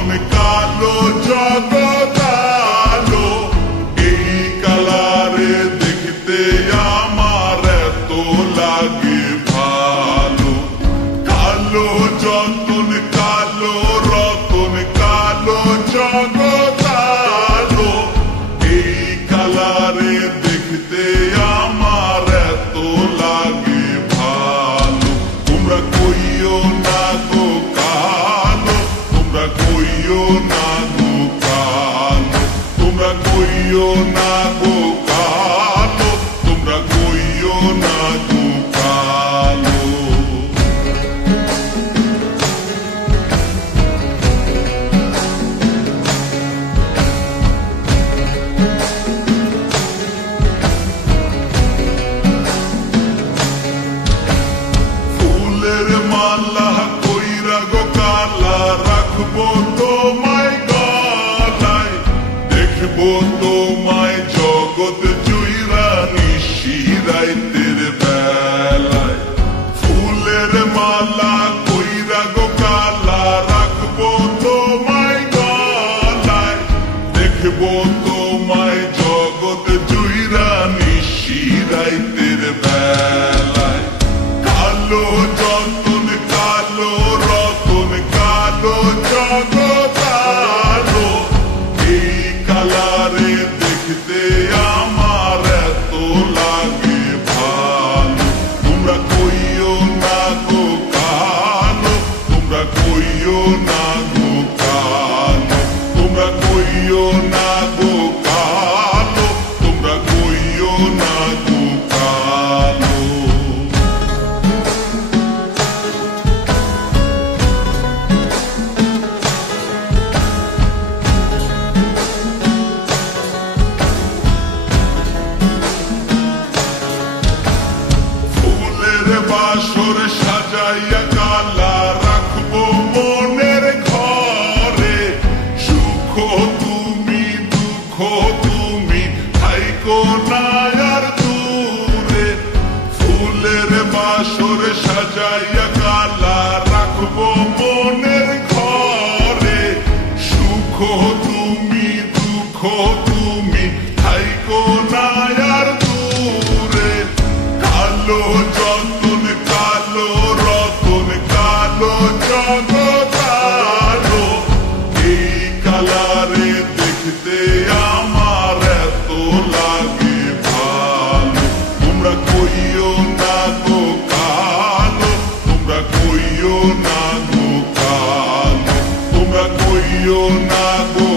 রতন কালো জগতালো, এই কালারে দেখতে আমার এত লাগে ভালো। কালো যতন কালো রতন কালো জগতালো, এই কালারে দেখতে আমার এত লাগে ভালো। তোমরা কইও না গো কালো, তোমরা কইও না গো কালো, তোমরা কইও না গো কালো, তোমরা কইও না গো কালো। ফুলের মালা কইরা গো কালা রাখবো তোমায় গলায়, দেখবো তোমায় জগৎ জুইরা নিশিরাইতের বেলায়। ফুলের মালা কইরা গো কালা রাখবো তোমায় গলায়, দেখবো তোমায় জগৎ জুইরা নিশিরাইতের বেলায়। কালো যতন কালো রতন কালো জগতালো, এই কালারে দেখতে আমার এত লাগে ভালো। তোমরা কইও না গো কালো, তোমরা কইও না গো কালো, তোমরা কইও না গো কালো, তোমরা কইও না গো কালো। ফুলের বাসর সাজাইয়া কালা রাখবো মনের ঘরে, সুখ তুমি দুঃখ তুমি থাইকো না আর দূরে। ফুলের বাসর সাজাইয়া কালা রাখবো মনের ঘরে, সুখ তুমি দুঃখ তুমি থাইকো না আর দূরে। কালো যতন কালো রতন কালো জগতালো, এই কালারে দেখতে আমার এত লাগে ভালো। তোমরা কইও না গো কালো, তোমরা কইও না গো কালো, তোমরা কইও না গো